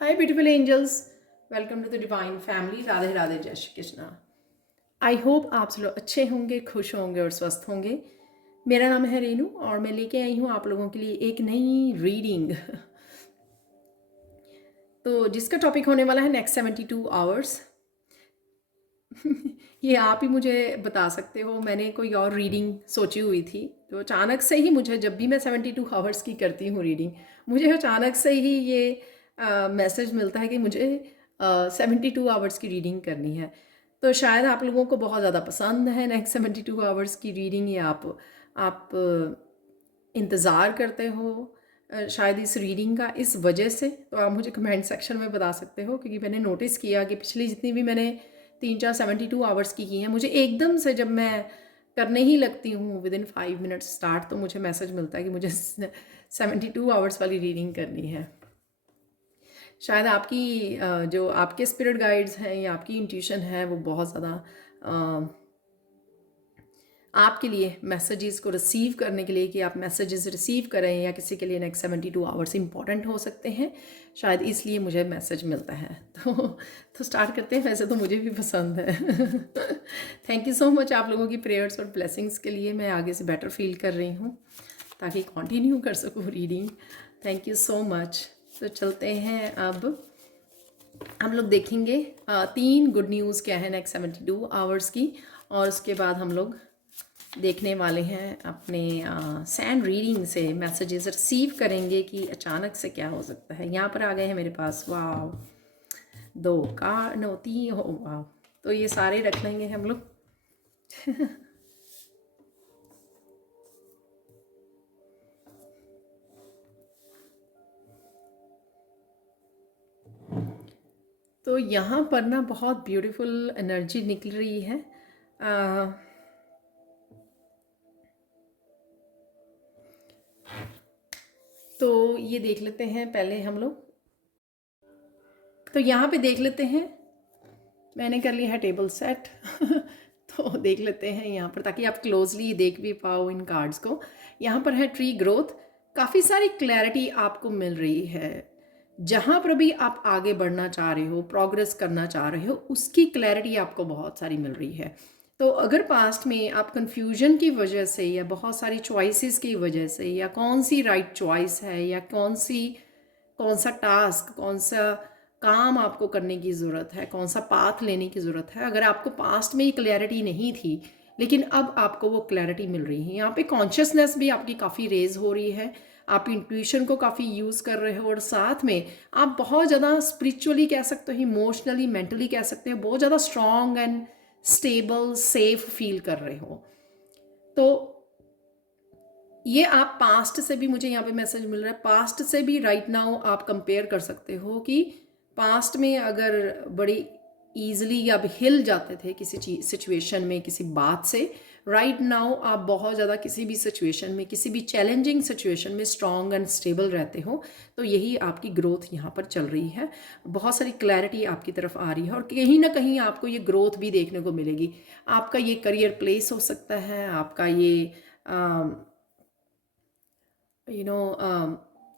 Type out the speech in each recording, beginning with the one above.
Hi, beautiful angels. Welcome to the Divine Family. Radhe Radhe, जय Shri Krishna. I hope आप सब लोग अच्छे होंगे, खुश होंगे और स्वस्थ होंगे। मेरा नाम है रेनू और मैं लेके आई हूँ आप लोगों के लिए एक नई रीडिंग तो जिसका टॉपिक होने वाला है नेक्स्ट 72 आवर्स। ये आप ही मुझे बता सकते हो, मैंने कोई और रीडिंग सोची हुई थी तो अचानक से ही मुझे, जब भी मैं 72 आवर्स की करती हूँ रीडिंग, मुझे अचानक से ही ये मैसेज मिलता है कि मुझे 72 आवर्स की रीडिंग करनी है। तो शायद आप लोगों को बहुत ज़्यादा पसंद है नेक्स्ट 72 आवर्स की रीडिंग, या आप इंतज़ार करते हो शायद इस रीडिंग का इस वजह से। तो आप मुझे कमेंट सेक्शन में बता सकते हो, क्योंकि मैंने नोटिस किया कि पिछली जितनी भी मैंने 3-4 72 आवर्स की हैं, मुझे एकदम से जब मैं करने ही लगती हूँ विद इन 5 मिनट्स स्टार्ट, तो मुझे मैसेज मिलता है कि मुझे 72 आवर्स वाली रीडिंग करनी है। शायद आपकी जो आपके स्पिरिट गाइड्स हैं या आपकी इंट्यूशन है वो बहुत ज़्यादा आपके लिए मैसेजेस को रिसीव करने के लिए, कि आप मैसेजेस रिसीव करें, या किसी के लिए नेक्स्ट 72 आवर्स इंपॉर्टेंट हो सकते हैं, शायद इसलिए मुझे मैसेज मिलता है। तो स्टार्ट करते हैं। वैसे तो मुझे भी पसंद है। थैंक यू सो मच आप लोगों की प्रेयर्स और ब्लेसिंग्स के लिए। मैं आगे से बेटर फील कर रही हूँ ताकि कंटिन्यू कर सकूँ reading. Thank you so much. तो चलते हैं, अब हम लोग देखेंगे 3 गुड न्यूज़ क्या है नेक्स्ट 72 आवर्स की, और उसके बाद हम लोग देखने वाले हैं अपने सैंड रीडिंग से मैसेजेस रिसीव करेंगे कि अचानक से क्या हो सकता है। यहाँ पर आ गए हैं मेरे पास, वाह, 2 कार्ड, नो 3 हो, वाह। तो ये सारे रख लेंगे हम लोग। तो यहाँ पर ना बहुत ब्यूटीफुल एनर्जी निकल रही है। तो ये देख लेते हैं पहले हम लोग। तो यहाँ पे देख लेते हैं, मैंने कर लिया है टेबल सेट। तो देख लेते हैं यहाँ पर, ताकि आप क्लोजली देख भी पाओ इन कार्ड्स को। यहाँ पर है ट्री ग्रोथ। काफ़ी सारी क्लैरिटी आपको मिल रही है। जहाँ पर भी आप आगे बढ़ना चाह रहे हो, प्रोग्रेस करना चाह रहे हो, उसकी क्लैरिटी आपको बहुत सारी मिल रही है। तो अगर पास्ट में आप कंफ्यूजन की वजह से, या बहुत सारी चॉइसेस की वजह से, या कौन सी राइट चॉइस है, या कौन सा टास्क, कौन सा काम आपको करने की ज़रूरत है, कौन सा पाथ लेने की ज़रूरत है, अगर आपको पास्ट में ये क्लैरिटी नहीं थी लेकिन अब आपको वो क्लैरिटी मिल रही है। यहाँ पे कॉन्शियसनेस भी आपकी काफ़ी रेज हो रही है, आप इंट्यूशन को काफ़ी यूज़ कर रहे हो, और साथ में आप बहुत ज़्यादा स्पिरिचुअली कह सकते हो, इमोशनली, मेंटली कह सकते हो, बहुत ज़्यादा strong and stable, safe feel कर रहे हो। तो ये आप पास्ट से भी, मुझे यहाँ पे मैसेज मिल रहा है, पास्ट से भी राइट नाउ आप कंपेयर कर सकते हो कि पास्ट में अगर बड़ी ईजिली आप हिल जाते थे किसी चीज सिचुएशन में, किसी बात से, राइट नाउ आप बहुत ज़्यादा किसी भी सिचुएशन में, किसी भी चैलेंजिंग सिचुएशन में स्ट्रॉन्ग एंड स्टेबल रहते हो। तो यही आपकी ग्रोथ यहाँ पर चल रही है। बहुत सारी क्लैरिटी आपकी तरफ आ रही है, और कहीं ना कहीं आपको ये ग्रोथ भी देखने को मिलेगी। आपका ये करियर प्लेस हो सकता है, आपका ये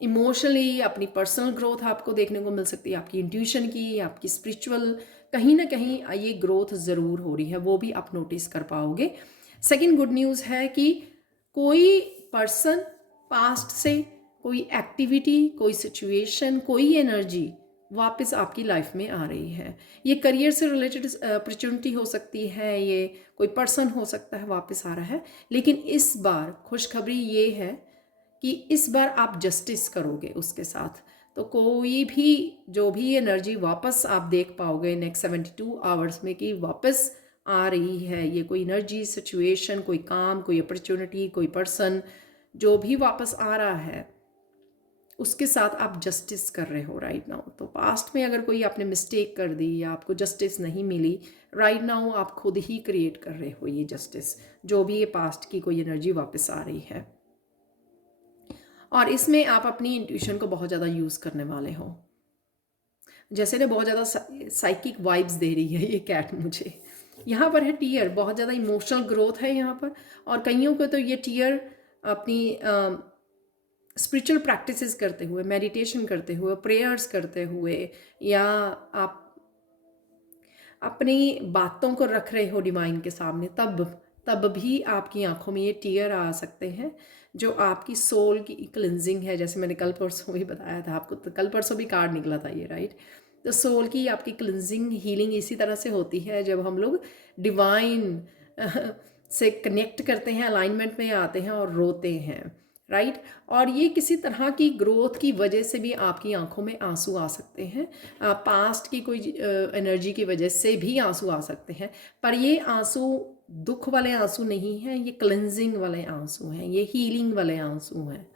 इमोशनली अपनी पर्सनल ग्रोथ आपको देखने को मिल सकती है, आपकी इंट्यूशन की, आपकी स्पिरिचुअल, कहीं ना कहीं ये ग्रोथ ज़रूर हो रही है, वो भी आप नोटिस कर पाओगे। सेकंड गुड न्यूज़ है कि कोई पर्सन पास्ट से, कोई एक्टिविटी, कोई सिचुएशन, कोई एनर्जी वापस आपकी लाइफ में आ रही है। ये करियर से रिलेटेड अपॉर्चुनिटी हो सकती है, ये कोई पर्सन हो सकता है वापस आ रहा है। लेकिन इस बार खुशखबरी ये है कि इस बार आप जस्टिस करोगे उसके साथ। तो कोई भी, जो भी एनर्जी वापस आप देख पाओगे नेक्स्ट 72 आवर्स में कि वापस आ रही है, ये कोई एनर्जी, सिचुएशन, कोई काम, कोई अपॉर्चुनिटी, कोई पर्सन, जो भी वापस आ रहा है, उसके साथ आप जस्टिस कर रहे हो राइट नाउ। तो पास्ट में अगर कोई आपने मिस्टेक कर दी या आपको जस्टिस नहीं मिली, राइट नाउ आप खुद ही क्रिएट कर रहे हो ये जस्टिस, जो भी ये पास्ट की कोई एनर्जी वापस आ रही है। और इसमें आप अपनी इंट्यूशन को बहुत ज़्यादा यूज़ करने वाले हो। जैसे ना बहुत ज़्यादा साइकिक वाइब्स दे रही है ये कैट मुझे। यहाँ पर है टीयर, बहुत ज़्यादा इमोशनल ग्रोथ है यहाँ पर। और कईयों को तो ये टीयर अपनी स्पिरिचुअल प्रैक्टिसेस करते हुए, मेडिटेशन करते हुए, प्रेयर्स करते हुए, या आप अपनी बातों को रख रहे हो डिवाइन के सामने, तब तब भी आपकी आंखों में ये टीयर आ सकते हैं, जो आपकी सोल की क्लिनजिंग है। जैसे मैंने कल परसों भी बताया था आपको, तो कल परसों भी कार्ड निकला था ये, राइट। तो सोल की आपकी क्लिनजिंग हीलिंग इसी तरह से होती है जब हम लोग डिवाइन से कनेक्ट करते हैं, अलाइनमेंट में आते हैं और रोते हैं, राइट। और ये किसी तरह की ग्रोथ की वजह से भी आपकी आंखों में आंसू आ सकते हैं, पास्ट की कोई एनर्जी की वजह से भी आंसू आ सकते हैं। पर ये आंसू दुख वाले आंसू नहीं हैं, ये क्लेंजिंग वाले आंसू हैं, ये हीलिंग वाले आंसू हैं।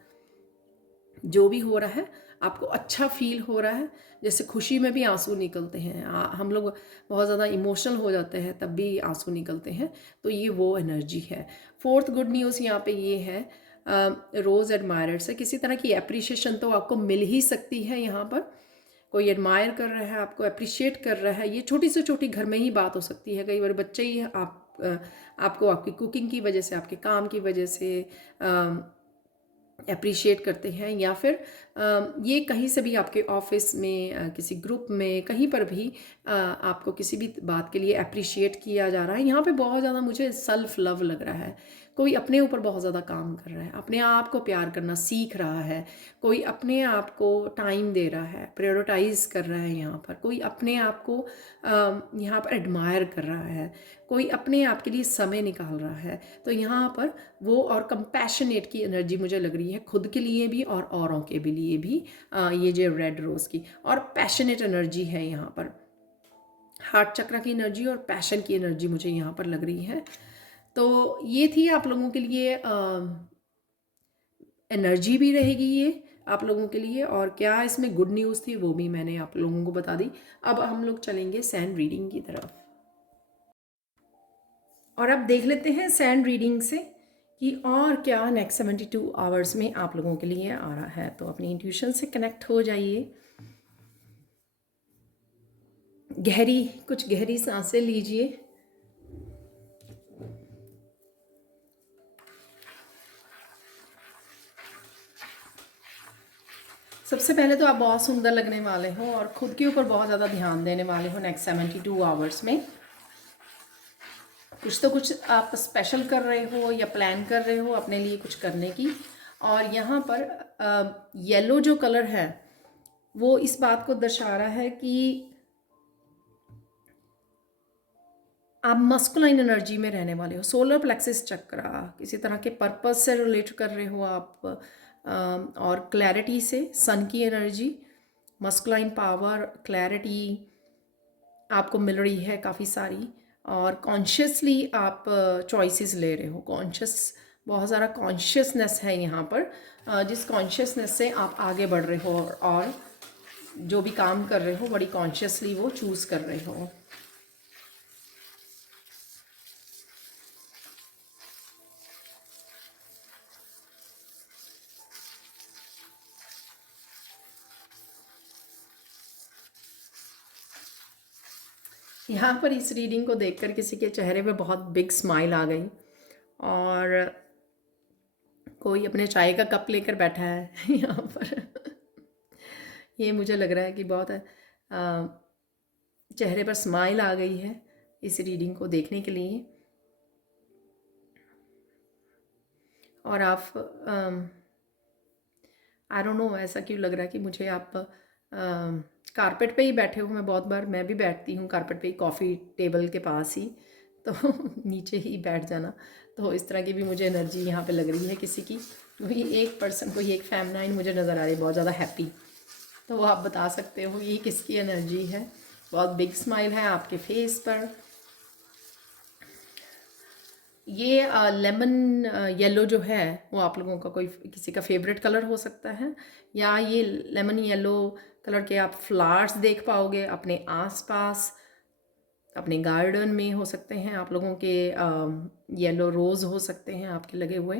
जो भी हो रहा है आपको अच्छा फील हो रहा है, जैसे खुशी में भी आंसू निकलते हैं, हम लोग बहुत ज़्यादा इमोशनल हो जाते हैं तब भी आंसू निकलते हैं, तो ये वो एनर्जी है। फोर्थ गुड न्यूज़ यहाँ पे ये है, रोज़ एडमायरर से किसी तरह की अप्रिशिएशन तो आपको मिल ही सकती है। यहाँ पर कोई एडमायर कर रहा है, आपको अप्रिशिएट कर रहा है। ये छोटी से छोटी घर में ही बात हो सकती है, कई बार बच्चे ही आपको आपकी कुकिंग की वजह से, आपके काम की वजह से अप्रिशिएट करते हैं, या फिर ये कहीं से भी आपके ऑफिस में, किसी ग्रुप में, कहीं पर भी आपको किसी भी बात के लिए अप्रिशिएट किया जा रहा है। यहाँ पे बहुत ज़्यादा मुझे सेल्फ लव लग रहा है, कोई अपने ऊपर बहुत ज़्यादा काम कर रहा है, अपने आप को प्यार करना सीख रहा है, कोई अपने आप को टाइम दे रहा है, प्रायोरिटाइज कर रहा है। यहाँ पर कोई अपने आप को यहाँ पर एडमायर कर रहा है, कोई अपने आप के लिए समय निकाल रहा है। तो यहाँ पर वो और कंपैशनेट की एनर्जी मुझे लग रही है, खुद के लिए भी और औरों के भी लिए भी। ये जो रेड रोज़ की और पैशनेट एनर्जी है, यहाँ पर हार्ट चक्र की एनर्जी और पैशन की एनर्जी मुझे यहाँ पर लग रही है। तो ये थी आप लोगों के लिए एनर्जी भी रहेगी ये आप लोगों के लिए, और क्या इसमें गुड न्यूज़ थी वो भी मैंने आप लोगों को बता दी। अब हम लोग चलेंगे सैंड रीडिंग की तरफ, और अब देख लेते हैं सैंड रीडिंग से कि और क्या नेक्स्ट 72 आवर्स में आप लोगों के लिए आ रहा है। तो अपनी इंट्यूशन से कनेक्ट हो जाइए, कुछ गहरी सांसें लीजिए। सबसे पहले तो आप बहुत सुंदर लगने वाले हो और खुद के ऊपर बहुत ज़्यादा ध्यान देने वाले हो नेक्स्ट 72 आवर्स में। कुछ तो कुछ आप स्पेशल कर रहे हो या प्लान कर रहे हो अपने लिए कुछ करने की। और यहाँ पर येलो जो कलर है वो इस बात को दर्शा रहा है कि आप मस्कुलाइन एनर्जी में रहने वाले हो। सोलर प्लेक्सिस चक्रा किसी तरह के पर्पस से रिलेट कर रहे हो आप, और क्लैरिटी से, सन की एनर्जी, मस्कुलाइन पावर, क्लैरिटी आपको मिल रही है काफ़ी सारी। और कॉन्शियसली आप चॉइसेस ले रहे हो, बहुत ज़्यादा कॉन्शियसनेस है यहाँ पर, जिस कॉन्शियसनेस से आप आगे बढ़ रहे हो और जो भी काम कर रहे हो बड़ी कॉन्शियसली वो चूज़ कर रहे हो। यहाँ पर इस रीडिंग को देखकर किसी के चेहरे पे बहुत बिग स्माइल आ गई, और कोई अपने चाय का कप लेकर बैठा है यहाँ पर ये मुझे लग रहा है कि बहुत चेहरे पर स्माइल आ गई है इस रीडिंग को देखने के लिए। और आप आई डोंट नो ऐसा क्यों लग रहा है कि मुझे आप कारपेट पे ही बैठे हो। मैं बहुत बार मैं भी बैठती हूँ कारपेट पे ही, कॉफ़ी टेबल के पास ही, तो नीचे ही बैठ जाना। तो इस तरह की भी मुझे एनर्जी यहाँ पे लग रही है किसी की। कोई एक पर्सन, कोई एक फेमिनाइन मुझे नज़र आ रही है बहुत ज़्यादा हैप्पी। तो वो आप बता सकते हो ये किसकी एनर्जी है। बहुत बिग स्माइल है आपके फेस पर। ये लेमन येलो जो है वो आप लोगों का कोई किसी का फेवरेट कलर हो सकता है, या ये लेमन येलो कलर के आप फ्लावर्स देख पाओगे अपने आसपास, अपने गार्डन में हो सकते हैं आप लोगों के, येलो रोज़ हो सकते हैं आपके लगे हुए,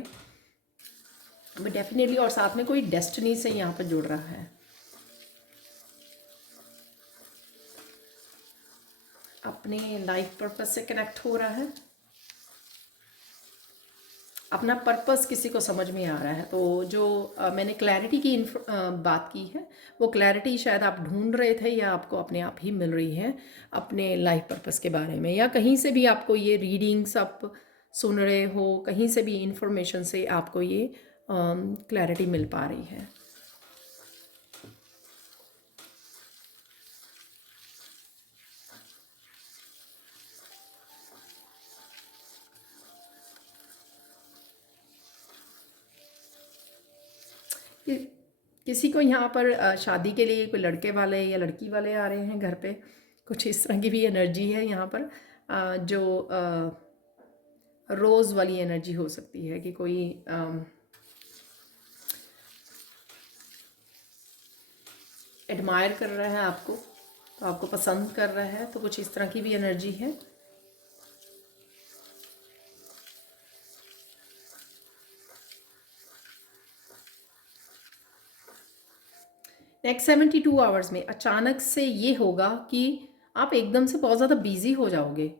बट डेफिनेटली। और साथ में कोई डेस्टिनी से यहाँ पर जुड़ रहा है, अपने लाइफ पर्पस से कनेक्ट हो रहा है। अपना पर्पस किसी को समझ में आ रहा है। तो जो मैंने क्लैरिटी की बात की है, वो क्लैरिटी शायद आप ढूंढ रहे थे या आपको अपने आप ही मिल रही है अपने लाइफ पर्पस के बारे में, या कहीं से भी आपको ये रीडिंग्स आप सुन रहे हो, कहीं से भी इंफॉर्मेशन से आपको ये क्लैरिटी मिल पा रही है। किसी को यहाँ पर शादी के लिए कोई लड़के वाले या लड़की वाले आ रहे हैं घर पे, कुछ इस तरह की भी एनर्जी है यहाँ पर। जो रोज़ वाली एनर्जी हो सकती है कि कोई एडमायर कर रहा है आपको, तो आपको पसंद कर रहा है, तो कुछ इस तरह की भी एनर्जी है। नेक्स्ट 72 आवर्स में अचानक से ये होगा कि आप एकदम से बहुत ज़्यादा बिजी हो जाओगे।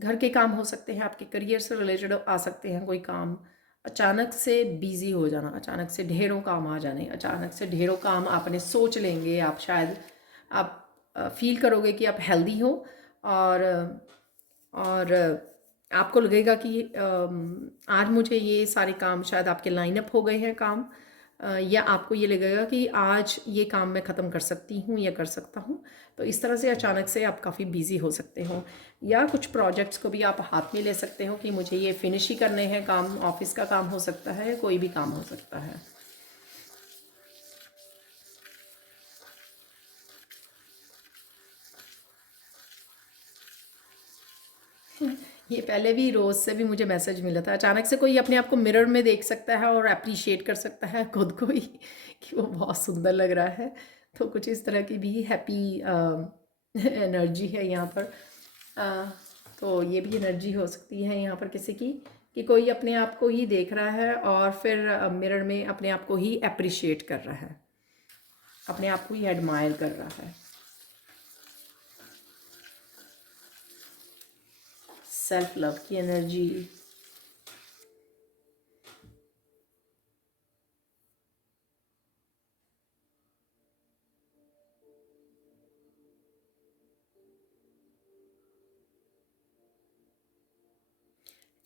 घर के काम हो सकते हैं, आपके करियर से रिलेटेड आ सकते हैं कोई काम, अचानक से बिजी हो जाना, अचानक से ढेरों काम आ जाने, अचानक से ढेरों काम आपने सोच लेंगे। आप शायद आप फील करोगे कि आप हेल्दी हो, और आपको लगेगा कि आज मुझे ये सारे काम शायद आपके लाइन अप हो गए हैं काम, या आपको ये लगेगा कि आज ये काम मैं ख़त्म कर सकती हूँ या कर सकता हूँ। तो इस तरह से अचानक से आप काफ़ी बिजी हो सकते हो, या कुछ प्रोजेक्ट्स को भी आप हाथ में ले सकते हो कि मुझे ये फिनिश ही करने हैं काम। ऑफिस का काम हो सकता है, कोई भी काम हो सकता है। ये पहले भी रोज़ से भी मुझे मैसेज मिला था। अचानक से कोई अपने आप को मिरर में देख सकता है और अप्रिशिएट कर सकता है खुद को ही कि वो बहुत सुंदर लग रहा है। तो कुछ इस तरह की भी हैप्पी एनर्जी है यहाँ पर। तो ये भी एनर्जी हो सकती है यहाँ पर किसी की, कि कोई अपने आप को ही देख रहा है और फिर मिरर में अपने आप को ही अप्रिशिएट कर रहा है, अपने आप को ही एडमायर कर रहा है। सेल्फ लव की एनर्जी,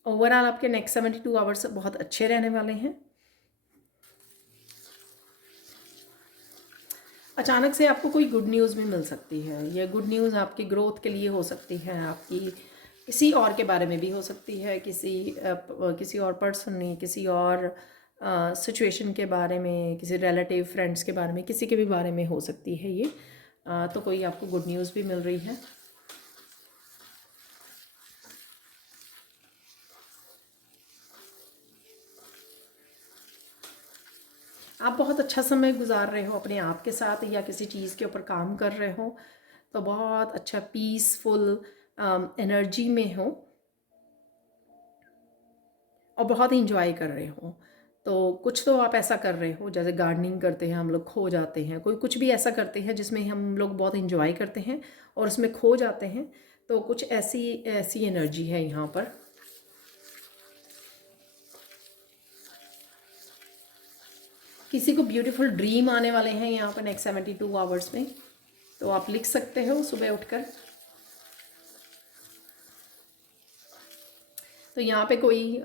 ओवरऑल आपके नेक्स्ट 72 आवर्स बहुत अच्छे रहने वाले हैं। अचानक से आपको कोई गुड न्यूज़ भी मिल सकती है। ये गुड न्यूज़ आपकी ग्रोथ के लिए हो सकती है, आपकी किसी और के बारे में भी हो सकती है, किसी और पर्सन ने, किसी और सिचुएशन के बारे में, किसी रिलेटिव फ्रेंड्स के बारे में, किसी के भी बारे में हो सकती है ये। तो कोई आपको गुड न्यूज़ भी मिल रही है। आप बहुत अच्छा समय गुजार रहे हो अपने आप के साथ, या किसी चीज़ के ऊपर काम कर रहे हो, तो बहुत अच्छा पीसफुल एनर्जी में हो और बहुत इंजॉय कर रहे हो। तो कुछ तो आप ऐसा कर रहे हो, जैसे गार्डनिंग करते हैं हम लोग, खो जाते हैं, कोई कुछ भी ऐसा करते हैं जिसमें हम लोग बहुत इंजॉय करते हैं और उसमें खो जाते हैं। तो कुछ ऐसी ऐसी एनर्जी है यहाँ पर। किसी को ब्यूटीफुल ड्रीम आने वाले हैं यहाँ पर नेक्स्ट 72 आवर्स में, तो आप लिख सकते हो सुबह उठकर। तो यहाँ पे कोई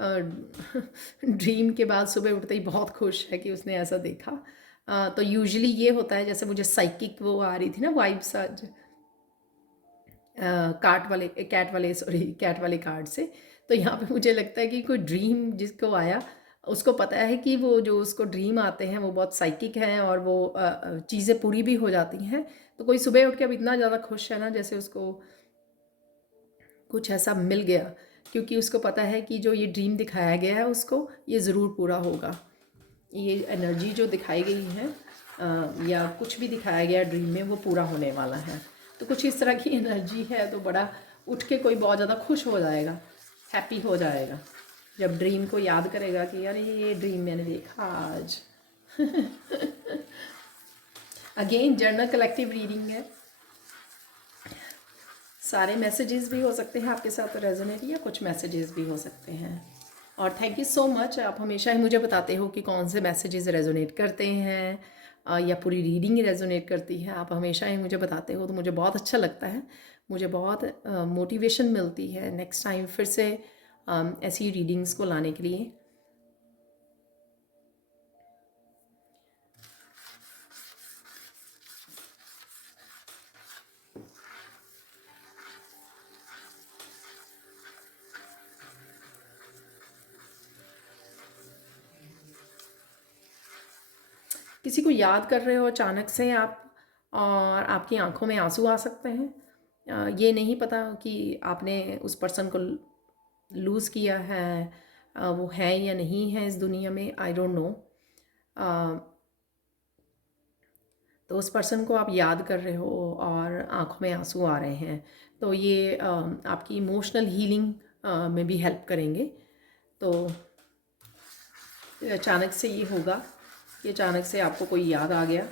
ड्रीम के बाद सुबह उठते ही बहुत खुश है कि उसने ऐसा देखा। तो यूजुअली ये होता है, जैसे मुझे साइकिक वो आ रही थी ना वाइब्स आज, कैट वाले कार्ड से। तो यहाँ पे मुझे लगता है कि कोई ड्रीम जिसको आया, उसको पता है कि वो जो उसको ड्रीम आते हैं वो बहुत साइकिक हैं और वो चीज़ें पूरी भी हो जाती हैं। तो कोई सुबह उठ के अब इतना ज़्यादा खुश है ना, जैसे उसको कुछ ऐसा मिल गया, क्योंकि उसको पता है कि जो ये ड्रीम दिखाया गया है उसको ये ज़रूर पूरा होगा। ये एनर्जी जो दिखाई गई है या कुछ भी दिखाया गया ड्रीम में, वो पूरा होने वाला है। तो कुछ इस तरह की एनर्जी है। तो बड़ा उठ के कोई बहुत ज़्यादा खुश हो जाएगा, हैप्पी हो जाएगा जब ड्रीम को याद करेगा कि यार ये ड्रीम मैंने देखा आज। अगेन जर्नल कलेक्टिव रीडिंग है, सारे मैसेजेस भी हो सकते हैं आपके साथ रेजोनेट, या कुछ मैसेजेस भी हो सकते हैं। और थैंक यू सो मच, आप हमेशा ही मुझे बताते हो कि कौन से मैसेजेस रेजोनेट करते हैं या पूरी रीडिंग ही रेजोनेट करती है। आप हमेशा ही मुझे बताते हो तो मुझे बहुत अच्छा लगता है, मुझे बहुत मोटिवेशन मिलती है नेक्स्ट टाइम फिर से ऐसी रीडिंग्स को लाने के लिए। किसी को याद कर रहे हो अचानक से आप, और आपकी आंखों में आंसू आ सकते हैं। ये नहीं पता कि आपने उस पर्सन को लूज़ किया है, वो है या नहीं है इस दुनिया में, आई डोंट नो। तो उस पर्सन को आप याद कर रहे हो और आंखों में आंसू आ रहे हैं, तो ये आपकी इमोशनल हीलिंग में भी हेल्प करेंगे। तो अचानक से ये होगा कि अचानक से आपको कोई याद आ गया,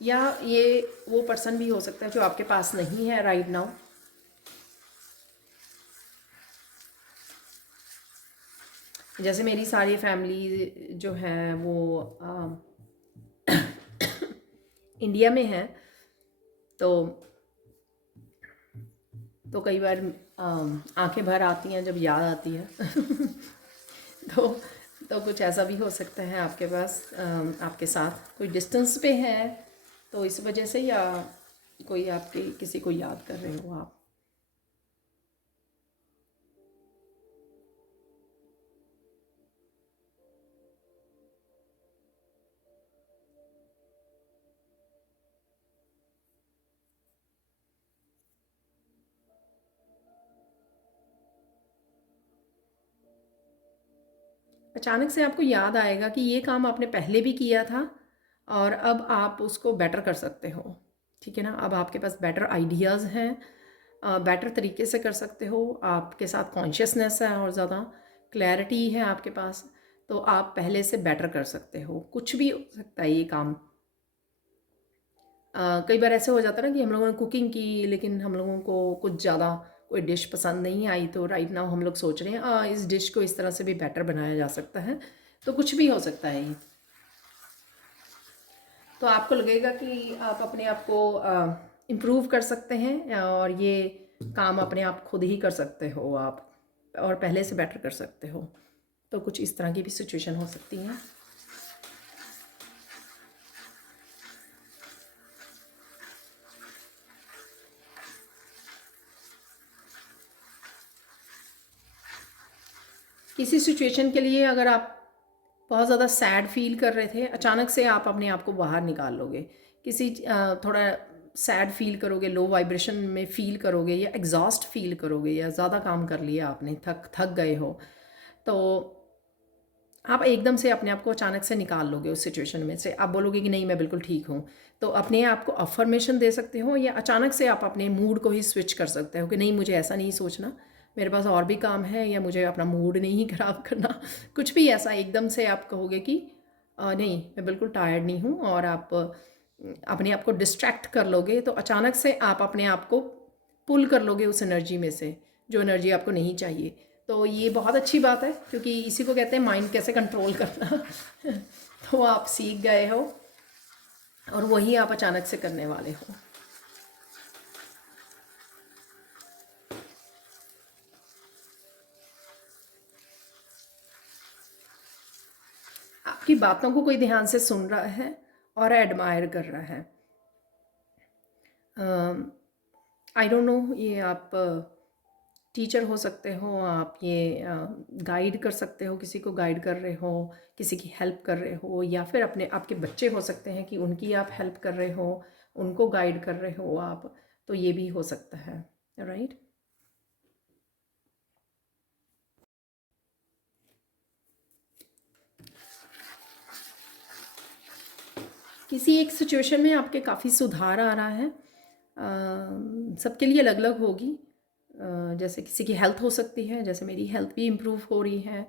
या ये वो पर्सन भी हो सकता है जो आपके पास नहीं है राइट नाउ। जैसे मेरी सारी फैमिली जो है वो इंडिया में है, तो कई बार आंखें भर आती हैं जब याद आती है तो कुछ ऐसा भी हो सकता है आपके पास, आपके साथ कोई डिस्टेंस पे है तो इस वजह से, या कोई आपके किसी को याद कर रहे हो आप। अचानक से आपको याद आएगा कि ये काम आपने पहले भी किया था और अब आप उसको बेटर कर सकते हो। ठीक है ना, अब आपके पास बेटर आइडियाज़ हैं, बेटर तरीके से कर सकते हो, आपके साथ कॉन्शियसनेस है और ज़्यादा क्लैरिटी है आपके पास, तो आप पहले से बेटर कर सकते हो। कुछ भी हो सकता है ये काम। कई बार ऐसे हो जाता है ना कि हम लोगों ने कुकिंग की लेकिन हम लोगों को कुछ ज़्यादा कोई डिश पसंद नहीं आई, तो राइट नाउ हम लोग सोच रहे हैं इस डिश को इस तरह से भी बेटर बनाया जा सकता है। तो कुछ भी हो सकता है ये। तो आपको लगेगा कि आप अपने आप को इम्प्रूव कर सकते हैं और ये काम अपने आप खुद ही कर सकते हो आप, और पहले से बेटर कर सकते हो। तो कुछ इस तरह की भी सिचुएशन हो सकती है। किसी सिचुएशन के लिए अगर आप बहुत ज़्यादा सैड फील कर रहे थे, अचानक से आप अपने आप को बाहर निकाल लोगे। किसी थोड़ा सैड फील करोगे, लो वाइब्रेशन में फील करोगे, या एग्जॉस्ट फील करोगे, या ज़्यादा काम कर लिया आपने, थक गए हो, तो आप एकदम से अपने आप को अचानक से निकाल लोगे उस सिचुएशन में से। आप बोलोगे कि नहीं मैं बिल्कुल ठीक हूँ। तो अपने आप को अफर्मेशन दे सकते हो, या अचानक से आप अपने मूड को ही स्विच कर सकते हो कि नहीं मुझे ऐसा नहीं सोचना, मेरे पास और भी काम है, या मुझे अपना मूड नहीं ख़राब करना कुछ भी ऐसा एकदम से आप कहोगे कि नहीं मैं बिल्कुल टायर्ड नहीं हूँ, और आप अपने आप को डिस्ट्रैक्ट कर लोगे, तो अचानक से आप अपने आप को पुल कर लोगे उस एनर्जी में से जो एनर्जी आपको नहीं चाहिए। तो ये बहुत अच्छी बात है, क्योंकि इसी को कहते हैं माइंड कैसे कंट्रोल करना तो आप सीख गए हो और वही आप अचानक से करने वाले हो। आपकी बातों को कोई ध्यान से सुन रहा है और एडमायर कर रहा है। आई डोंट नो, ये आप टीचर हो सकते हो, आप ये गाइड कर सकते हो, किसी को गाइड कर रहे हो, किसी की हेल्प कर रहे हो, या फिर अपने आपके बच्चे हो सकते हैं कि उनकी आप हेल्प कर रहे हो, उनको गाइड कर रहे हो आप, तो ये भी हो सकता है। राइट। किसी एक सिचुएशन में आपके काफ़ी सुधार आ रहा है, सबके लिए अलग अलग होगी। जैसे किसी की हेल्थ हो सकती है, जैसे मेरी हेल्थ भी इम्प्रूव हो रही है,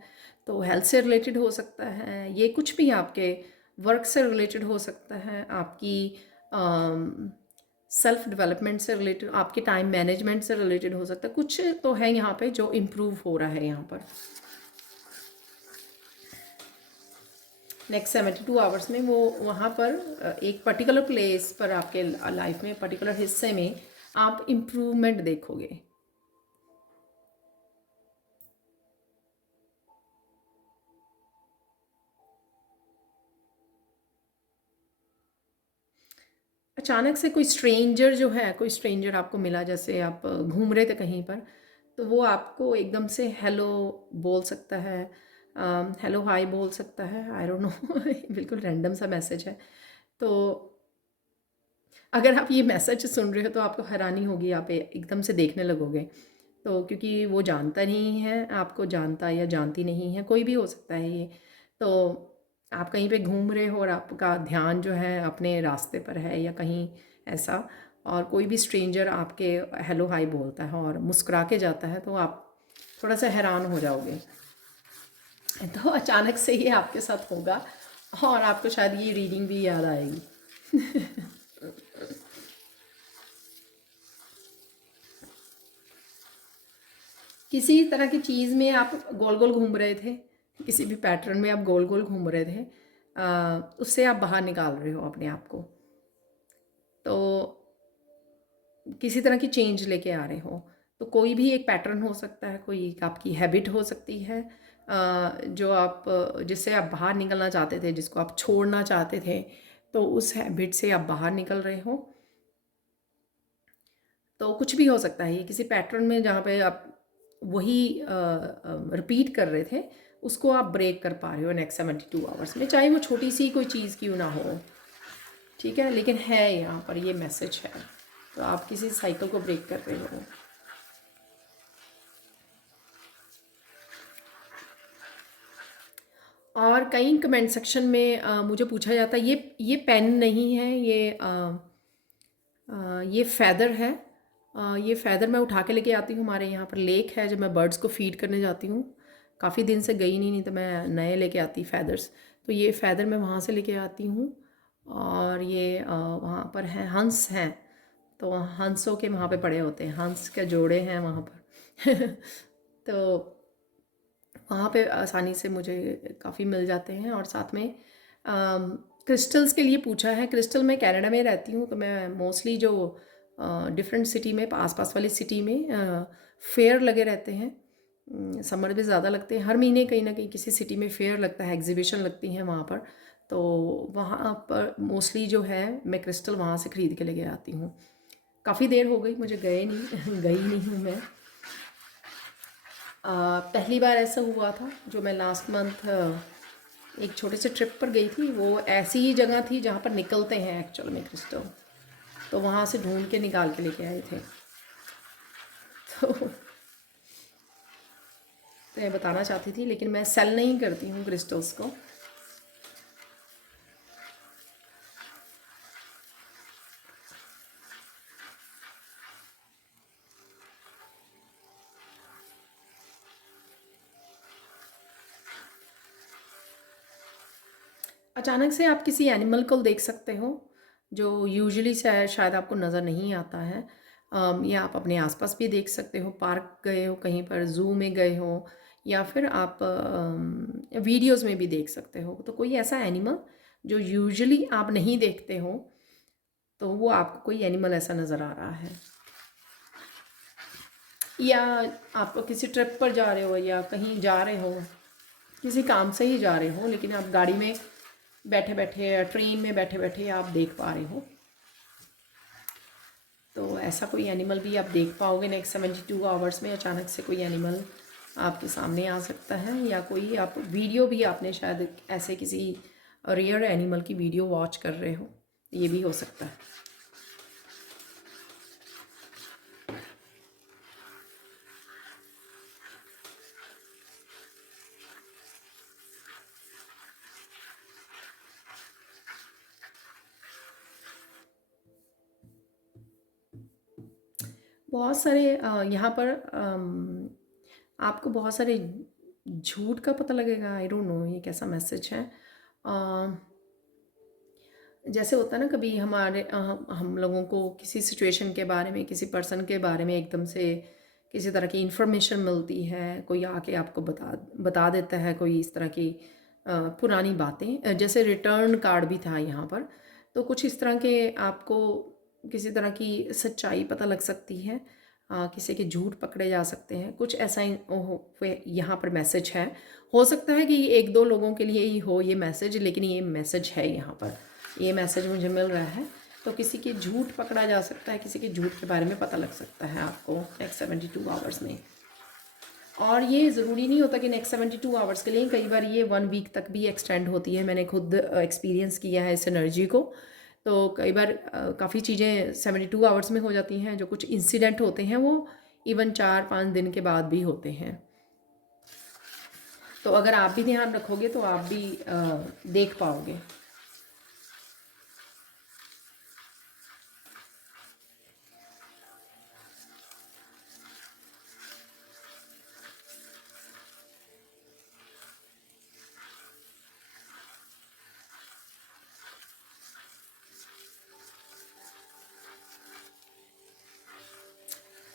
तो हेल्थ से रिलेटेड हो सकता है ये, कुछ भी आपके वर्क से रिलेटेड हो सकता है, आपकी सेल्फ डेवलपमेंट से रिलेटेड, आपके टाइम मैनेजमेंट से रिलेटेड हो सकता है। कुछ तो है यहाँ पे जो इम्प्रूव हो रहा है यहाँ पर। नेक्स्ट 72 आवर्स में वो वहाँ पर एक पर्टिकुलर प्लेस पर आपके लाइफ में पर्टिकुलर हिस्से में आप इम्प्रूवमेंट देखोगे। अचानक से कोई स्ट्रेंजर जो है, कोई स्ट्रेंजर आपको मिला, जैसे आप घूम रहे थे कहीं पर, तो वो आपको एकदम से हेलो बोल सकता है, हेलो हाय बोल सकता है, आई डोंट नो बिल्कुल रैंडम सा मैसेज है। तो अगर आप ये मैसेज सुन रहे हो तो आपको हैरानी होगी, आप एकदम से देखने लगोगे। तो क्योंकि वो जानता नहीं है आपको, जानता या जानती नहीं है, कोई भी हो सकता है ये। तो आप कहीं पे घूम रहे हो और आपका ध्यान जो है अपने रास्ते पर है या कहीं ऐसा, और कोई भी स्ट्रेंजर आपके हेलो हाय बोलता है और मुस्कुरा के जाता है, तो आप थोड़ा सा हैरान हो जाओगे। तो अचानक से ये आपके साथ होगा और आपको शायद ये रीडिंग भी याद आएगी। किसी तरह की चीज़ में आप गोल गोल घूम रहे थे, किसी भी पैटर्न में आप गोल गोल घूम रहे थे, उससे आप बाहर निकाल रहे हो अपने आप को। तो किसी तरह की चेंज लेके आ रहे हो, तो कोई भी एक पैटर्न हो सकता है, कोई एक आपकी हैबिट हो सकती है, जो आप जिससे आप बाहर निकलना चाहते थे, जिसको आप छोड़ना चाहते थे, तो उस हैबिट से आप बाहर निकल रहे हो। तो कुछ भी हो सकता है ये, किसी पैटर्न में जहाँ पे आप वही रिपीट कर रहे थे, उसको आप ब्रेक कर पा रहे हो नेक्स्ट 72 आवर्स में, चाहे वो छोटी सी कोई चीज़ क्यों ना हो। ठीक है, लेकिन है यहाँ पर ये मैसेज है, तो आप किसी साइकिल को ब्रेक कर रहे हो। और कई कमेंट सेक्शन में मुझे पूछा जाता है, ये पेन नहीं है, ये फैदर है। ये फैदर मैं उठा के लेके आती हूँ, हमारे यहाँ पर लेक है जब मैं बर्ड्स को फीड करने जाती हूँ। काफ़ी दिन से गई नहीं तो मैं नए लेके आती फैदर्स। तो ये फैदर मैं वहाँ से लेके आती हूँ। और ये वहाँ पर हैं, हंस हैं, तो हंसों के वहाँ पे पड़े होते हैं, हंस के जोड़े हैं वहाँ पर तो वहाँ पे आसानी से मुझे काफ़ी मिल जाते हैं। और साथ में क्रिस्टल्स के लिए पूछा है। क्रिस्टल, मैं कनाडा में रहती हूँ, तो मैं मोस्टली जो डिफरेंट सिटी में, आस पास वाली सिटी में फेयर लगे रहते हैं। समर में ज़्यादा लगते हैं, हर महीने कहीं ना कहीं किसी सिटी में फेयर लगता है, एग्जीबिशन लगती हैं वहाँ पर। तो वहाँ पर मोस्टली जो है मैं क्रिस्टल वहाँ से ख़रीद के लेके आती हूँ। काफ़ी देर हो गई मुझे गए नहीं गई नहीं हूँ मैं। पहली बार ऐसा हुआ था जो मैं लास्ट मंथ एक छोटे से ट्रिप पर गई थी। वो ऐसी ही जगह थी जहाँ पर निकलते हैं एक्चुअल में क्रिस्टल, तो वहाँ से ढूंढ के निकाल के लेके आए थे। तो मैं बताना चाहती थी, लेकिन मैं सेल नहीं करती हूँ क्रिस्टल्स को। अचानक से आप किसी एनिमल को देख सकते हो जो यूजुअली शायद आपको नज़र नहीं आता है। या आप अपने आसपास भी देख सकते हो, पार्क गए हो, कहीं पर ज़ू में गए हो, या फिर आप वीडियोस में भी देख सकते हो। तो कोई ऐसा एनिमल जो यूजुअली आप नहीं देखते हो, तो वो आपको कोई एनिमल ऐसा नज़र आ रहा है। या आप किसी ट्रिप पर जा रहे हो या कहीं जा रहे हो, किसी काम से ही जा रहे हो, लेकिन आप गाड़ी में बैठे बैठे या ट्रेन में बैठे बैठे आप देख पा रहे हो, तो ऐसा कोई एनिमल भी आप देख पाओगे नेक्स्ट 72 आवर्स में। अचानक से कोई एनिमल आपके सामने आ सकता है, या कोई आप वीडियो भी, आपने शायद ऐसे किसी रेयर एनिमल की वीडियो वॉच कर रहे हो, ये भी हो सकता है। बहुत सारे यहाँ पर आपको बहुत सारे झूठ का पता लगेगा। आई डोंट नो ये कैसा मैसेज है। जैसे होता है ना, कभी हमारे हम लोगों को किसी सिचुएशन के बारे में, किसी पर्सन के बारे में एकदम से किसी तरह की इन्फॉर्मेशन मिलती है, कोई आके आपको बता बता देता है कोई इस तरह की पुरानी बातें, जैसे रिटर्न कार्ड भी था यहाँ पर। तो कुछ इस तरह के आपको किसी तरह की सच्चाई पता लग सकती है, किसी के झूठ पकड़े जा सकते हैं, कुछ ऐसा ही यहाँ पर मैसेज है। हो सकता है कि ये एक दो लोगों के लिए ही हो ये मैसेज, लेकिन ये मैसेज है यहाँ पर, ये मैसेज मुझे मिल रहा है। तो किसी के झूठ पकड़ा जा सकता है, किसी के झूठ के बारे में पता लग सकता है आपको नेक्स्ट 72 आवर्स में। और ये ज़रूरी नहीं होता कि नेक्स्ट 72 आवर्स के लिए, कई बार ये 1 वीक तक भी एक्सटेंड होती है। मैंने खुद एक्सपीरियंस किया है इस एनर्जी को। तो कई बार काफ़ी चीज़ें 72 आवर्स में हो जाती हैं। जो कुछ इंसिडेंट होते हैं वो इवन 4-5 दिन के बाद भी होते हैं। तो अगर आप भी ध्यान रखोगे तो आप भी देख पाओगे।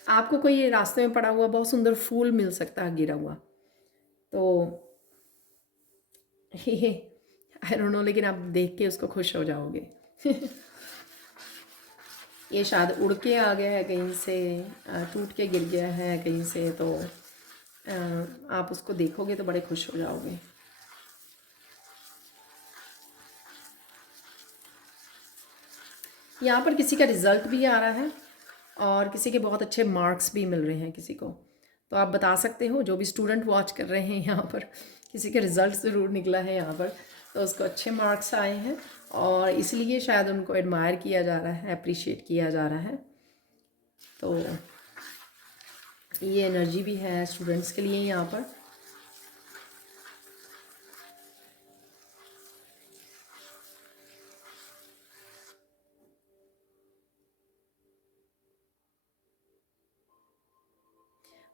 आपको कोई रास्ते में पड़ा हुआ बहुत सुंदर फूल मिल सकता है गिरा हुआ, तो ये आई डोंट नो, लेकिन आप देख के उसको खुश हो जाओगे। ये शायद उड़ के आ गया है कहीं से, टूट के गिर गया है कहीं से, तो आप उसको देखोगे तो बड़े खुश हो जाओगे। यहाँ पर किसी का रिज़ल्ट भी आ रहा है और किसी के बहुत अच्छे मार्क्स भी मिल रहे हैं किसी को। तो आप बता सकते हो, जो भी स्टूडेंट वॉच कर रहे हैं यहाँ पर, किसी के रिज़ल्ट ज़रूर निकला है यहाँ पर, तो उसको अच्छे मार्क्स आए हैं और इसलिए शायद उनको एडमायर किया जा रहा है, अप्रिशिएट किया जा रहा है। तो ये एनर्जी भी है स्टूडेंट्स के लिए यहाँ पर।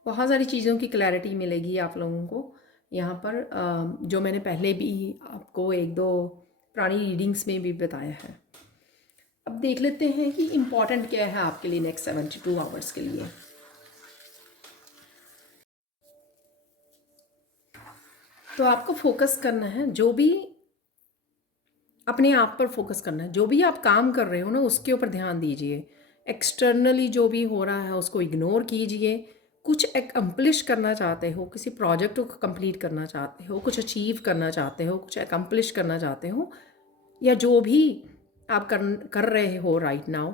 बहुत सारी चीज़ों की क्लैरिटी मिलेगी आप लोगों को यहाँ पर, जो मैंने पहले भी आपको एक दो पुरानी रीडिंग्स में भी बताया है। अब देख लेते हैं कि इम्पॉर्टेंट क्या है आपके लिए नेक्स्ट 72 आवर्स के लिए। तो आपको फोकस करना है, जो भी अपने आप पर फोकस करना है। जो भी आप काम कर रहे हो ना, उसके ऊपर ध्यान दीजिए। एक्सटर्नली जो भी हो रहा है उसको इग्नोर कीजिए। कुछ एकम्प्लिश करना चाहते हो, किसी प्रोजेक्ट को कंप्लीट करना चाहते हो, कुछ अचीव करना चाहते हो, कुछ एकम्प्लिश करना चाहते हो, या जो भी आप कर रहे हो राइट नाउ,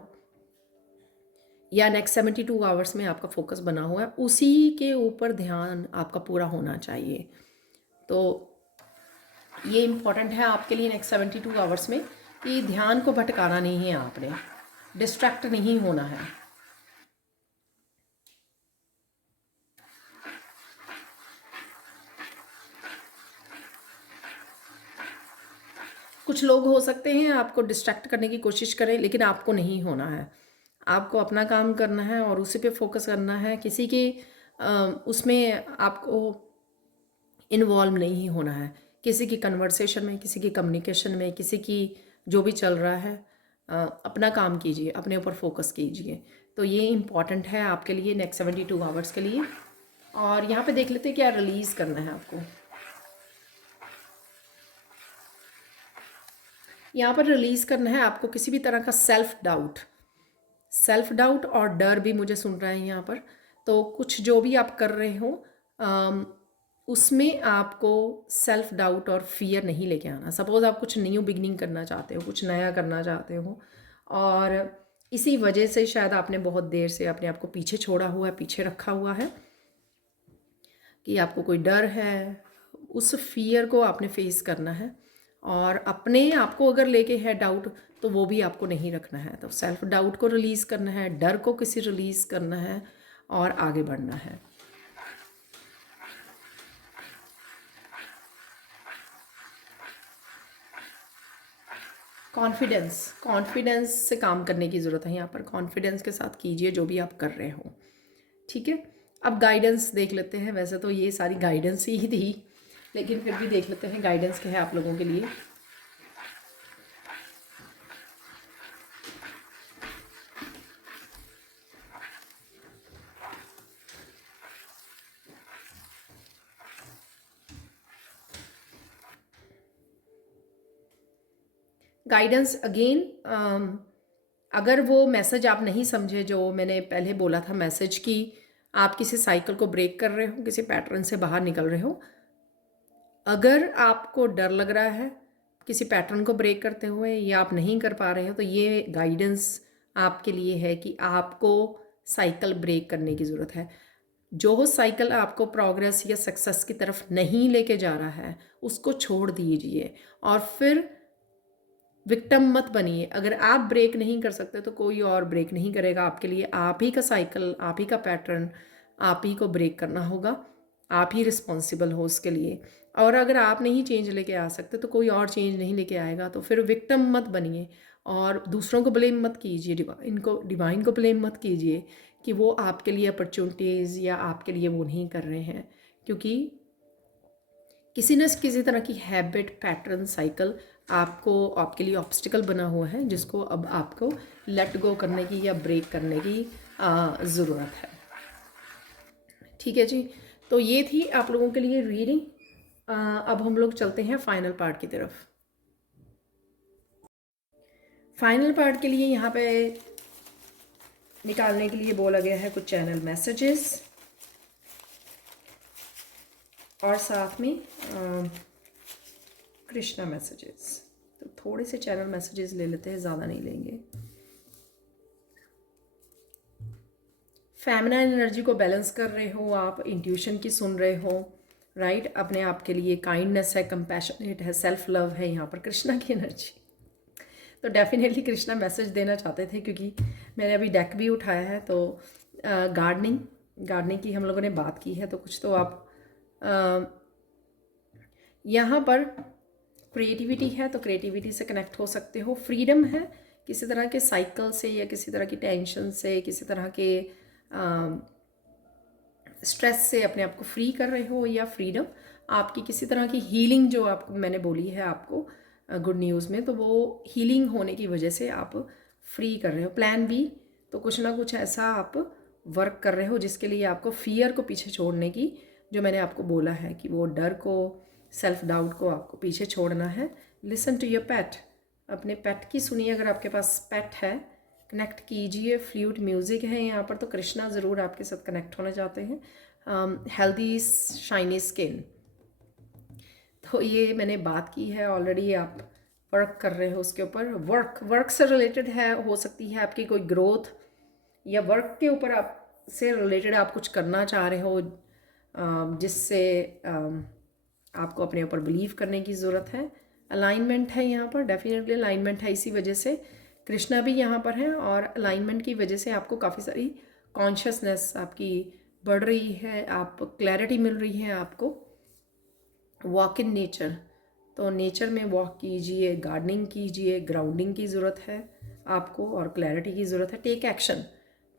या नेक्स्ट 72 आवर्स में आपका फोकस बना हुआ है, उसी के ऊपर ध्यान आपका पूरा होना चाहिए। तो ये इम्पॉर्टेंट है आपके लिए नेक्स्ट 72 आवर्स में कि ध्यान को भटकाना नहीं है, आपने डिस्ट्रैक्ट नहीं होना है। कुछ लोग हो सकते हैं आपको डिस्ट्रैक्ट करने की कोशिश करें, लेकिन आपको नहीं होना है। आपको अपना काम करना है और उसी पे फोकस करना है। किसी के उसमें आपको इन्वॉल्व नहीं होना है, किसी की कन्वर्सेशन में, किसी की कम्युनिकेशन में, किसी की जो भी चल रहा है। अपना काम कीजिए, अपने ऊपर फोकस कीजिए। तो ये इम्पॉर्टेंट है आपके लिए नेक्स्ट 72 आवर्स के लिए। और यहाँ पे देख लेते हैं क्या रिलीज़ करना है आपको। यहाँ पर रिलीज़ करना है आपको किसी भी तरह का सेल्फ डाउट और डर भी मुझे सुन रहा है यहाँ पर। तो कुछ जो भी आप कर रहे हो उसमें आपको सेल्फ डाउट और फियर नहीं लेके आना। सपोज़ आप कुछ न्यू बिगनिंग करना चाहते हो, कुछ नया करना चाहते हो, और इसी वजह से शायद आपने बहुत देर से अपने आप को पीछे छोड़ा हुआ है, पीछे रखा हुआ है, कि आपको कोई डर है। उस फियर को आपने फेस करना है, और अपने आप को अगर लेके है डाउट, तो वो भी आपको नहीं रखना है। तो सेल्फ डाउट को रिलीज़ करना है, डर को किसी रिलीज़ करना है और आगे बढ़ना है। कॉन्फिडेंस से काम करने की ज़रूरत है यहाँ पर। कॉन्फिडेंस के साथ कीजिए जो भी आप कर रहे हो, ठीक है। अब गाइडेंस देख लेते हैं। वैसे तो ये सारी गाइडेंस ही थी, लेकिन फिर भी देख लेते हैं गाइडेंस क्या है आप लोगों के लिए। गाइडेंस अगेन, अगर वो मैसेज आप नहीं समझे जो मैंने पहले बोला था मैसेज कि आप किसी साइकिल को ब्रेक कर रहे हो, किसी पैटर्न से बाहर निकल रहे हो, अगर आपको डर लग रहा है किसी पैटर्न को ब्रेक करते हुए या आप नहीं कर पा रहे हो, तो ये गाइडेंस आपके लिए है कि आपको साइकिल ब्रेक करने की ज़रूरत है। जो साइकिल आपको प्रोग्रेस या सक्सेस की तरफ नहीं लेके जा रहा है उसको छोड़ दीजिए और फिर विक्टिम मत बनिए। अगर आप ब्रेक नहीं कर सकते तो कोई और ब्रेक नहीं करेगा आपके लिए। आप ही का साइकिल, आप ही का पैटर्न, आप ही को ब्रेक करना होगा। आप ही रिस्पॉन्सिबल हो उसके लिए। और अगर आप नहीं चेंज लेके आ सकते तो कोई और चेंज नहीं लेके आएगा। तो फिर विक्टिम मत बनिए और दूसरों को ब्लेम मत कीजिए, डिवाइन को ब्लेम मत कीजिए कि वो आपके लिए अपॉर्चुनिटीज़ या आपके लिए वो नहीं कर रहे हैं, क्योंकि किसी न किसी तरह की हैबिट, पैटर्न, साइकिल आपके लिए ऑब्स्टिकल बना हुआ है जिसको अब आपको लेट गो करने की या ब्रेक करने की ज़रूरत है। ठीक है जी, तो ये थी आप लोगों के लिए रीडिंग। अब हम लोग चलते हैं फाइनल पार्ट की तरफ। फाइनल पार्ट के लिए यहाँ पे निकालने के लिए बोला गया है कुछ चैनल मैसेजेस और साथ में कृष्णा मैसेजेस। तो थोड़े से चैनल मैसेजेस ले लेते हैं, ज़्यादा नहीं लेंगे। फेमिनाइन एनर्जी को बैलेंस कर रहे हो आप, इंट्यूशन की सुन रहे हो, राइट। अपने आप के लिए काइंडनेस है, कंपैशनेट है, सेल्फ लव है यहाँ पर कृष्णा की एनर्जी। तो डेफिनेटली कृष्णा मैसेज देना चाहते थे, क्योंकि मैंने अभी डेक भी उठाया है। तो गार्डनिंग की हम लोगों ने बात की है, तो कुछ तो आप यहाँ पर क्रिएटिविटी है तो क्रिएटिविटी से कनेक्ट हो सकते हो। फ्रीडम है किसी तरह के साइकिल से या किसी तरह की टेंशन से, किसी तरह के स्ट्रेस से अपने आप को फ्री कर रहे हो, या फ्रीडम आपकी किसी तरह की हीलिंग जो आपको मैंने बोली है आपको गुड न्यूज़ में, तो वो हीलिंग होने की वजह से आप फ्री कर रहे हो। प्लान बी, तो कुछ ना कुछ ऐसा आप वर्क कर रहे हो जिसके लिए आपको फियर को पीछे छोड़ने की, जो मैंने आपको बोला है कि वो डर को, सेल्फ डाउट को आपको पीछे छोड़ना है। लिसन टू योर पेट, अपने पेट की सुनिए। अगर आपके पास पेट है कनेक्ट कीजिए। फ्लूट म्यूज़िक है यहाँ पर, तो कृष्णा ज़रूर आपके साथ कनेक्ट होना चाहते हैं। हेल्दी शाइनी स्किन, तो ये मैंने बात की है ऑलरेडी। आप वर्क कर रहे हो उसके ऊपर। वर्क से रिलेटेड है, हो सकती है आपकी कोई ग्रोथ, या वर्क के ऊपर आप से रिलेटेड आप कुछ करना चाह रहे हो जिससे आपको अपने ऊपर बिलीव करने की ज़रूरत है। अलाइनमेंट है यहाँ पर, डेफिनेटली अलाइनमेंट है, इसी वजह से कृष्णा भी यहाँ पर है। और अलाइनमेंट की वजह से आपको काफ़ी सारी कॉन्शियसनेस आपकी बढ़ रही है, आप क्लैरिटी मिल रही है आपको। वॉक इन नेचर, तो नेचर में वॉक कीजिए, गार्डनिंग कीजिए। ग्राउंडिंग की ज़रूरत है आपको और क्लैरिटी की ज़रूरत है। टेक एक्शन,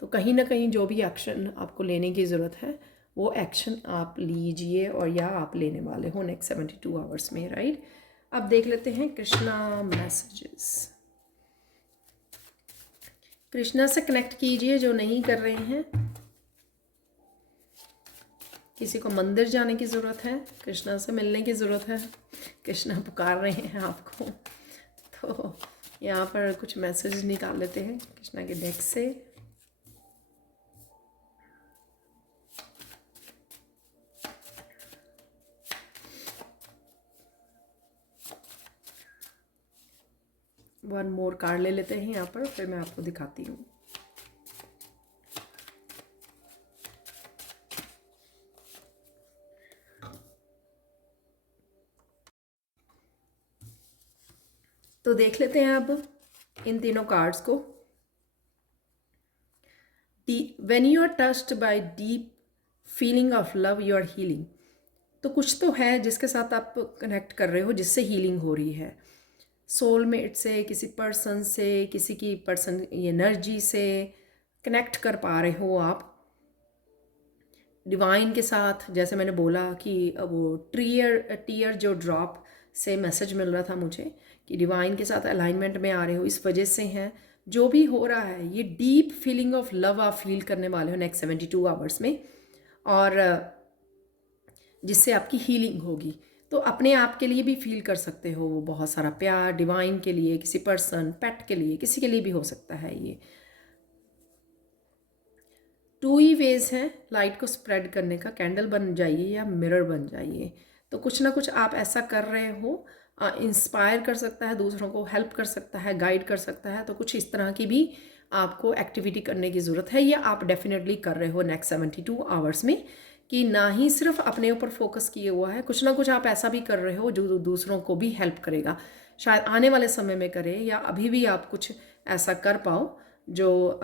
तो कहीं ना कहीं जो भी एक्शन आपको लेने की ज़रूरत है वो एक्शन आप लीजिए, और या आप लेने वाले हो नेक्स्ट 72 आवर्स में, राइट। अब देख लेते हैं कृष्णा मैसेजेस। कृष्णा से कनेक्ट कीजिए जो नहीं कर रहे हैं। किसी को मंदिर जाने की ज़रूरत है, कृष्णा से मिलने की ज़रूरत है, कृष्णा पुकार रहे हैं आपको। तो यहाँ पर कुछ मैसेज निकाल लेते हैं कृष्णा के डेक से। वन मोर कार्ड ले लेते हैं यहाँ पर, फिर मैं आपको दिखाती हूँ। तो देख लेते हैं अब इन तीनों कार्ड्स को। When you are touched by deep feeling of love you are healing, तो कुछ तो है जिसके साथ आप कनेक्ट कर रहे हो जिससे हीलिंग हो रही है। सोलमेट से, किसी पर्सन से, किसी की पर्सन एनर्जी से कनेक्ट कर पा रहे हो आप डिवाइन के साथ। जैसे मैंने बोला कि वो टीयर जो ड्रॉप से मैसेज मिल रहा था मुझे कि डिवाइन के साथ अलाइनमेंट में आ रहे हो, इस वजह से हैं। जो भी हो रहा है ये डीप फीलिंग ऑफ लव आप फील करने वाले हो नेक्स्ट 72 आवर्स में, और जिससे आपकी हीलिंग होगी। तो अपने आप के लिए भी फील कर सकते हो वो बहुत सारा प्यार, डिवाइन के लिए, किसी पर्सन, पेट के लिए, किसी के लिए भी हो सकता है ये। टू ही वेज हैं लाइट को स्प्रेड करने का, कैंडल बन जाइए या मिरर बन जाइए। तो कुछ ना कुछ आप ऐसा कर रहे हो, इंस्पायर कर सकता है, दूसरों को हेल्प कर सकता है, गाइड कर सकता है। तो कुछ इस तरह की भी आपको एक्टिविटी करने की ज़रूरत है, या आप डेफिनेटली कर रहे हो नेक्स्ट 72 आवर्स में, कि ना ही सिर्फ अपने ऊपर फोकस किए हुआ है, कुछ ना कुछ आप ऐसा भी कर रहे हो जो दूसरों को भी हेल्प करेगा, शायद आने वाले समय में करें, या अभी भी आप कुछ ऐसा कर पाओ जो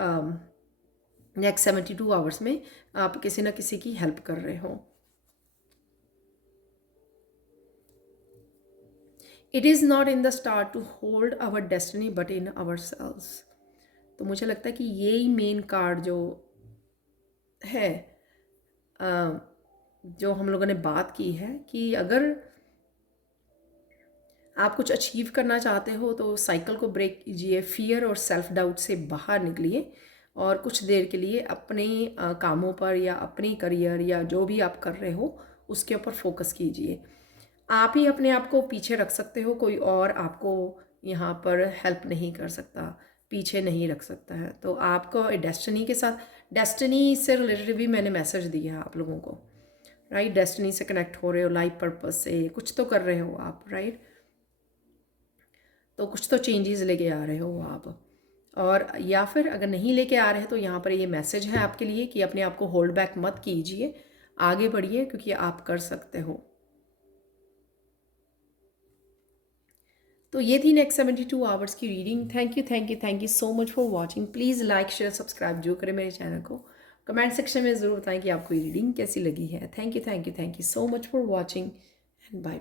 नेक्स्ट 72 आवर्स में आप किसी ना किसी की हेल्प कर रहे हो। It is not in the star to hold our destiny but in ourselves. तो मुझे लगता है कि यही मेन कार्ड जो है, जो हम लोगों ने बात की है, कि अगर आप कुछ अचीव करना चाहते हो तो साइकिल को ब्रेक कीजिए, फियर और सेल्फ डाउट से बाहर निकलिए, और कुछ देर के लिए अपने कामों पर या अपनी करियर या जो भी आप कर रहे हो उसके ऊपर फोकस कीजिए। आप ही अपने आप को पीछे रख सकते हो, कोई और आपको यहाँ पर हेल्प नहीं कर सकता, पीछे नहीं रख सकता है। तो आपको डेस्टिनी के साथ, डेस्टिनी से रिलेटेड भी मैंने मैसेज दिया है आप लोगों को, राइट। डेस्टिनी से कनेक्ट हो रहे हो, लाइफ पर्पस से कुछ तो कर रहे हो आप, राइट। तो कुछ तो चेंजेस लेके आ रहे हो आप, और या फिर अगर नहीं लेके आ रहे हैं तो यहाँ पर ये मैसेज है आपके लिए कि अपने आप को होल्ड बैक मत कीजिए, आगे बढ़िए, क्योंकि आप कर सकते हो। तो ये थी नेक्स्ट 72 आवर्स की reading. Thank you thank you thank you so much for watching. Please like share subscribe जो करें मेरे चैनल को। कमेंट सेक्शन में ज़रूर बताएं कि आपको ये रीडिंग कैसी लगी है। Thank you so much for watching and bye.